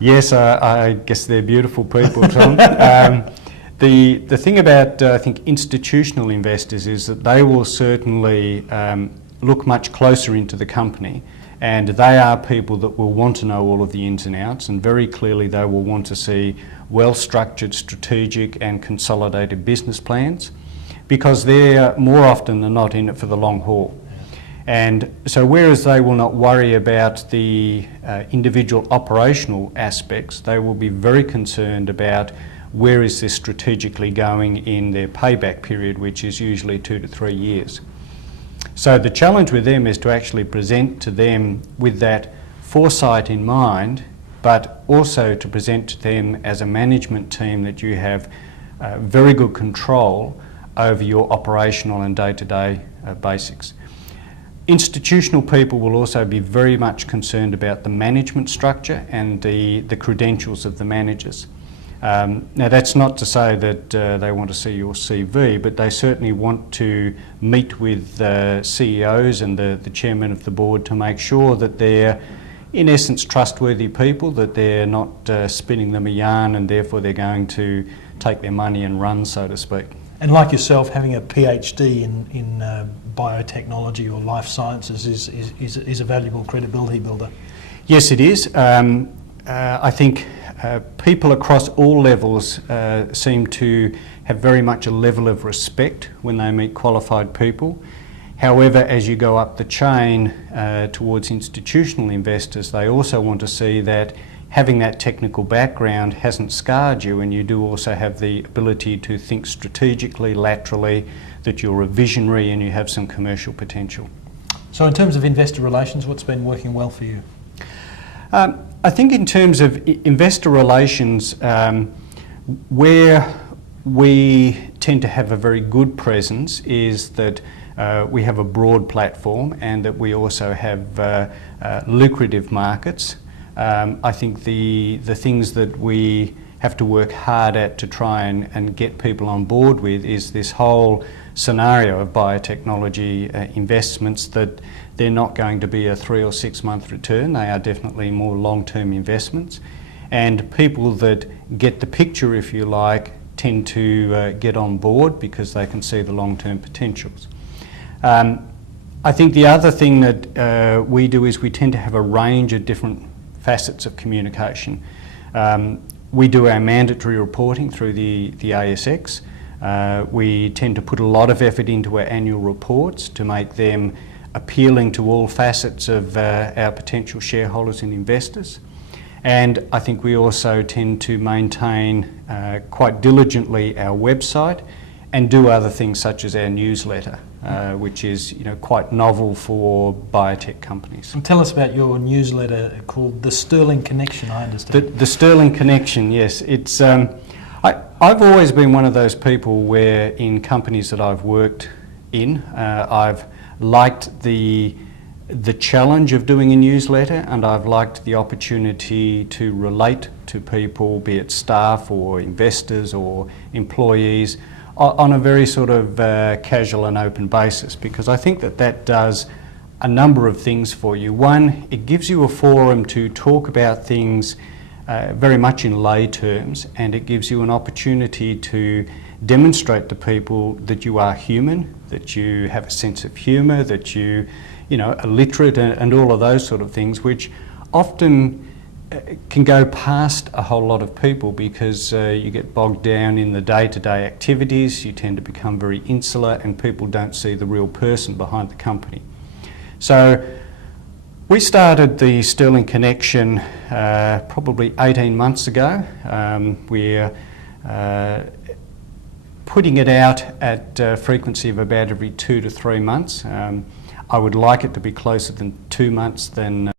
Yes, I guess they're beautiful people, Tom. The thing about, I think, institutional investors is that they will certainly look much closer into the company, and they are people that will want to know all of the ins and outs, and very clearly they will want to see well-structured, strategic and consolidated business plans, because they're more often than not in it for the long haul. And so whereas they will not worry about the individual operational aspects, they will be very concerned about where is this strategically going in their payback period, which is usually 2 to 3 years. So the challenge with them is to actually present to them with that foresight in mind, but also to present to them as a management team that you have very good control over your operational and day-to-day basics. Institutional people will also be very much concerned about the management structure and the credentials of the managers. Now that's not to say that they want to see your CV, but they certainly want to meet with CEOs and the chairman of the board to make sure that they're in essence trustworthy people, that they're not spinning them a yarn and therefore they're going to take their money and run, so to speak. And like yourself, having a PhD in biotechnology or life sciences is a valuable credibility builder. Yes, it is. I think people across all levels seem to have very much a level of respect when they meet qualified people. However, as you go up the chain towards institutional investors, they also want to see that having that technical background hasn't scarred you, and you do also have the ability to think strategically, laterally, that you're a visionary and you have some commercial potential. So in terms of investor relations, what's been working well for you? I think in terms of investor relations, where we tend to have a very good presence is that we have a broad platform and that we also have lucrative markets. I think the things that we have to work hard at to try and get people on board with is this whole scenario of biotechnology investments, that they're not going to be a 3 or 6 month return. They are definitely more long-term investments, and people that get the picture, if you like, tend to get on board because they can see the long-term potentials. I think the other thing that we do is we tend to have a range of different facets of communication. We do our mandatory reporting through the ASX. We tend to put a lot of effort into our annual reports to make them appealing to all facets of our potential shareholders and investors. And I think we also tend to maintain quite diligently our website and do other things such as our newsletter, which is quite novel for biotech companies. And tell us about your newsletter called The Sterling Connection, I understand. The Sterling Connection, yes. It's I've always been one of those people where in companies that I've worked in, I've liked the challenge of doing a newsletter, and I've liked the opportunity to relate to people, be it staff or investors or employees, on a very sort of casual and open basis, because I think that does a number of things for you. One, it gives you a forum to talk about things very much in lay terms, and it gives you an opportunity to demonstrate to people that you are human, that you have a sense of humour, that you are literate and all of those sort of things, which often can go past a whole lot of people because you get bogged down in the day-to-day activities, you tend to become very insular, and people don't see the real person behind the company. So we started the Sterling Connection probably 18 months ago. We're putting it out at a frequency of about every 2 to 3 months. I would like it to be closer than 2 months than